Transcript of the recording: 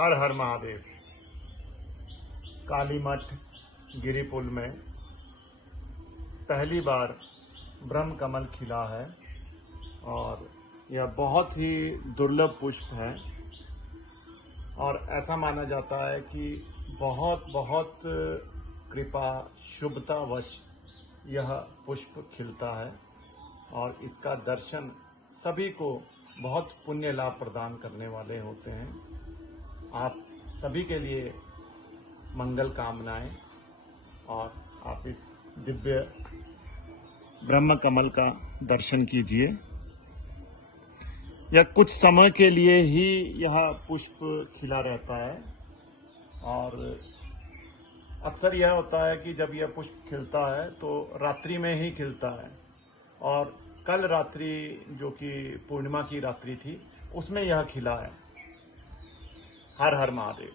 हर हर महादेव। कालीमठ गिरिपुल में पहली बार ब्रह्म कमल खिला है और यह बहुत ही दुर्लभ पुष्प है और ऐसा माना जाता है कि बहुत बहुत कृपा शुभतावश यह पुष्प खिलता है और इसका दर्शन सभी को बहुत पुण्य लाभ प्रदान करने वाले होते हैं। आप सभी के लिए मंगल कामनाएं और आप इस दिव्य ब्रह्म कमल का दर्शन कीजिए। यह कुछ समय के लिए ही यह पुष्प खिला रहता है और अक्सर यह होता है कि जब यह पुष्प खिलता है तो रात्रि में ही खिलता है और कल रात्रि जो कि पूर्णिमा की रात्रि थी उसमें यह खिला है। हर हर महादेव।